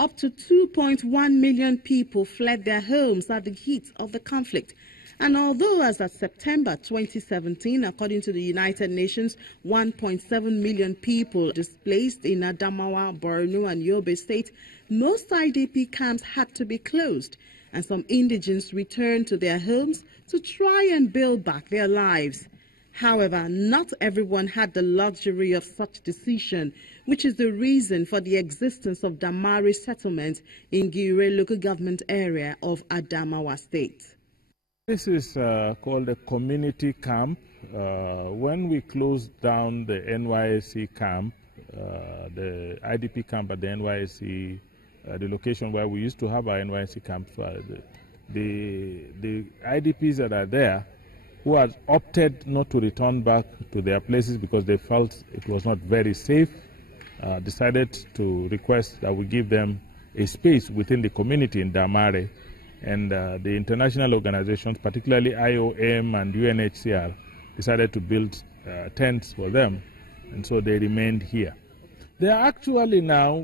Up to 2.1 million people fled their homes at the heat of the conflict. And although as of September 2017, according to the United Nations, 1.7 million people displaced in Adamawa, Borno and Yobe State, most IDP camps had to be closed, and some indigents returned to their homes to try and build back their lives. However, not everyone had the luxury of such decision, which is the reason for the existence of Damari settlement in Gire local government area of Adamawa State. This is called a community camp. When we closed down the NYSC camp, the IDP camp at the NYSC, the location where we used to have our NYSC camp, the IDPs that are there who had opted not to return back to their places because they felt it was not very safe, decided to request that we give them a space within the community in Damare. And the international organizations, particularly IOM and UNHCR, decided to build tents for them, and so they remained here. They are actually now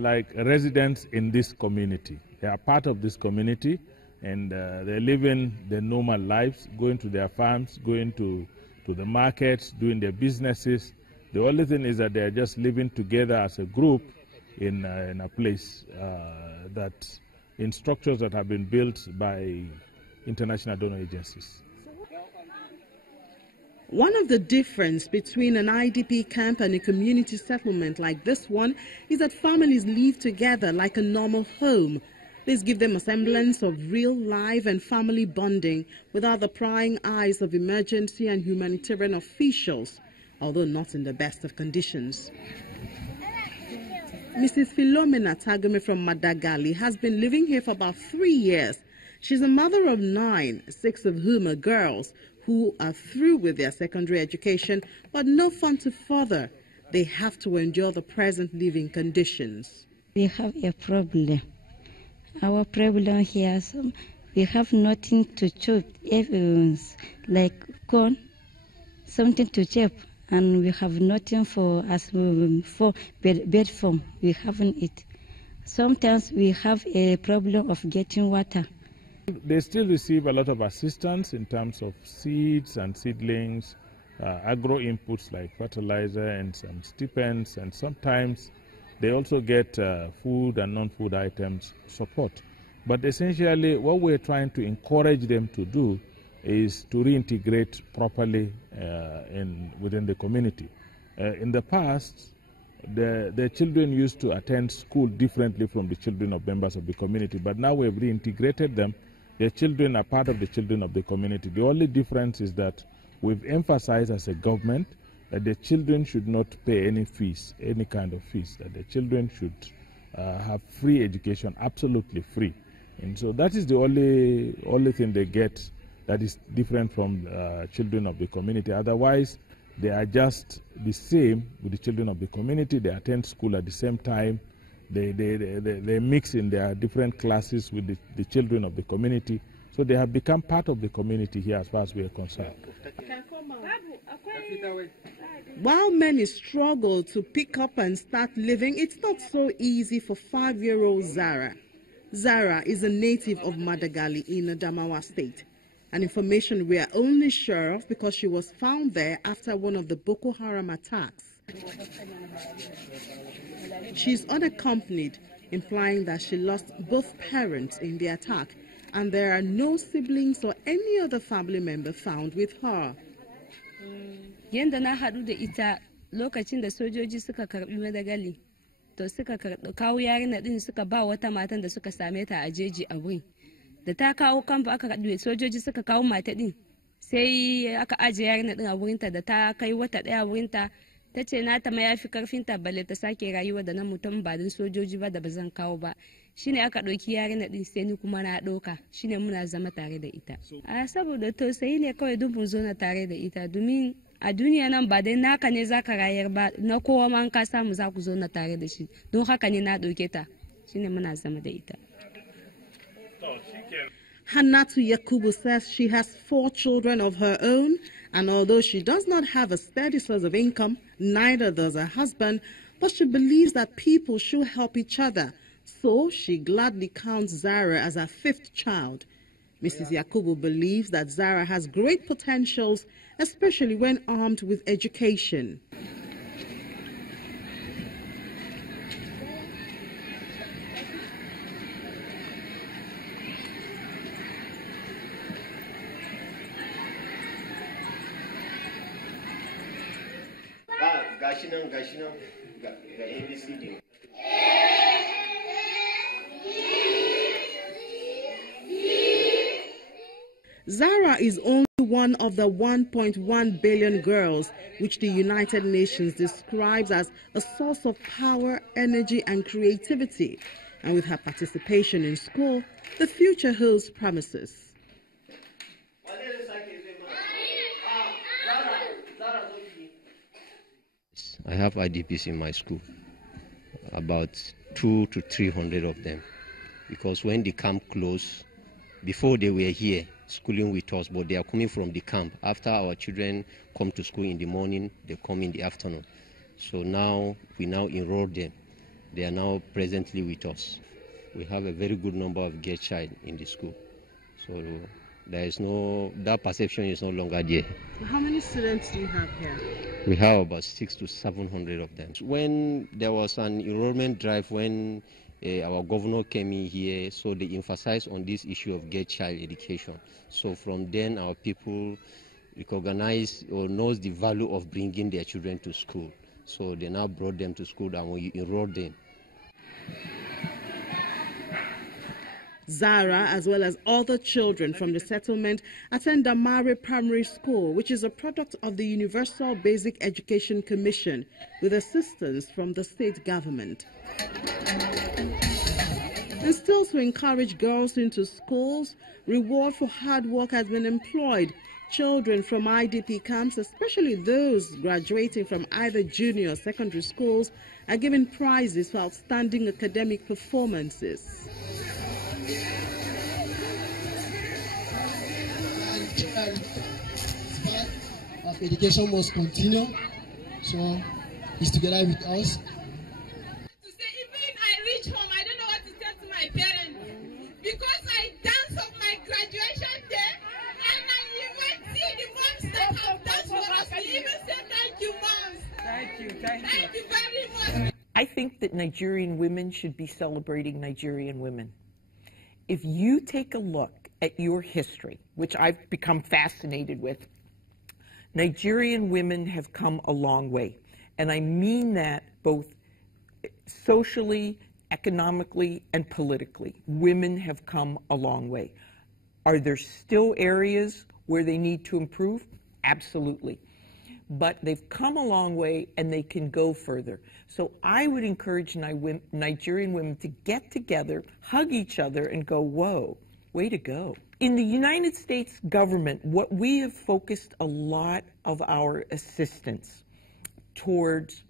like residents in this community. They are part of this community, and they're living their normal lives, going to their farms, going to the markets, doing their businesses. The only thing is that they're just living together as a group in a place in structures that have been built by international donor agencies. One of the differences between an IDP camp and a community settlement like this one is that families live together like a normal home. This gives them a semblance of real life and family bonding without the prying eyes of emergency and humanitarian officials, although not in the best of conditions. Mrs. Philomena Tagume from Madagali has been living here for about 3 years. She's a mother of 9, 6 of whom are girls who are through with their secondary education, but no fund to further. They have to endure the present living conditions. We have a problem. Our problem here, we have nothing to chop, like corn, something to chop. And we have nothing for bed form. We haven't it. Sometimes we have a problem of getting water. They still receive a lot of assistance in terms of seeds and seedlings, agro inputs like fertilizer and some stipends, and sometimes they also get food and non-food items support. But essentially what we're trying to encourage them to do is to reintegrate properly within the community. In the past, the children used to attend school differently from the children of members of the community, but now we've reintegrated them. Their children are part of the children of the community. The only difference is that we've emphasized as a government that the children should not pay any fees, any kind of fees, that the children should have free education, absolutely free. And so that is the only thing they get that is different from children of the community. Otherwise, they are just the same with the children of the community. They attend school at the same time. They mix in their different classes with the children of the community. So they have become part of the community here as far as we are concerned. While many struggle to pick up and start living, it's not so easy for 5-year-old Zara. Zara is a native of Madagali in Adamawa State. An information we are only sure of because she was found there after one of the Boko Haram attacks. She's unaccompanied, implying that she lost both parents in the attack, and there are no siblings or any other family member found with her. Yanda na haɗu da ita lokacin da sojoji suka karɓi Madagali, to suka kawo yarinya din suka ba wata matan da suka same ta a jeji a wurin. Da ta kawo kamfa aka kaɗuwe sojoji suka kawo mata ɗin sai aka ajiye yarinya ɗin a wurinta da ta kai wata ɗaya wurinta ta ce nata ma ya fi karfinta balle ta sake rayuwa da na mutum ba din sojoji ba da ba zan kawo ba shine aka ɗauki yarinya ɗin sai ni kuma na ɗauka shine muna zama tare da ita a saboda tausayi ne kawai duk mun zo na tare da ita domin a duniya nan ba dai naka ne zaka rayar ba na kowa ma ka samu za ku zo na tare da shi don haka ne na ɗauke ta shine muna zama da ita. Hannatu Yakubu says she has 4 children of her own, and although she does not have a steady source of income, neither does her husband, but she believes that people should help each other So she gladly counts Zara as her 5th child. Mrs. Yakubu believes that Zara has great potentials, especially when armed with education. Zara is only one of the 1.1 billion girls which the United Nations describes as a source of power, energy and creativity. And with her participation in school, the future holds promises. I have IDPs in my school, about 200 to 300 of them, because when the camp closed, before they were here schooling with us, but they are coming from the camp. After our children come to school in the morning, they come in the afternoon. So now we enroll them. They are now presently with us. We have a very good number of girl child in the school. So that perception is no longer there. How many students do you have here? We have about 600 to 700 of them. When there was an enrollment drive, when our governor came in here, so they emphasized on this issue of girl child education. So from then our people recognize or knows the value of bringing their children to school. So they now brought them to school and we enrolled them. Zara, as well as other children from the settlement, attend Damare Primary School, which is a product of the Universal Basic Education Commission, with assistance from the state government. And still to encourage girls into schools, reward for hard work has been employed. Children from IDP camps, especially those graduating from either junior or secondary schools, are given prizes for outstanding academic performances. Of education must continue, so he's together with us. To say, even I reach home, I don't know what to tell to my parents, because I dance of my graduation day, and I even see the moms that have danced for us. I even say thank you, moms. Thank you very much. I think that Nigerian women should be celebrating Nigerian women. If you take a look at your history, which I've become fascinated with, Nigerian women have come a long way. And I mean that both socially, economically, and politically. Women have come a long way. Are there still areas where they need to improve? Absolutely. But they've come a long way and they can go further. So I would encourage Nigerian women to get together, hug each other, and go, whoa, way to go. In the United States government, what we have focused a lot of our assistance towards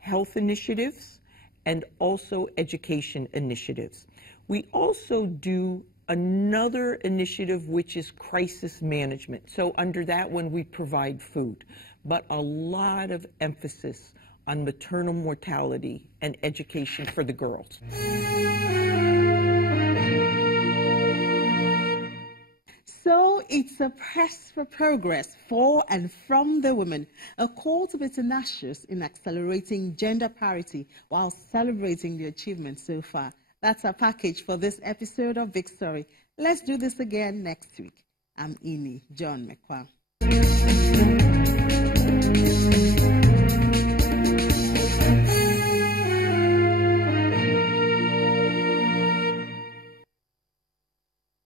health initiatives and also education initiatives. We also do another initiative, which is crisis management. So under that one, we provide food, but a lot of emphasis on maternal mortality and education for the girls. So it's a press for progress for and from the women, a call to be tenacious in accelerating gender parity while celebrating the achievements so far. That's our package for this episode of Big Story. Let's do this again next week. I'm Ini John McQuarrie.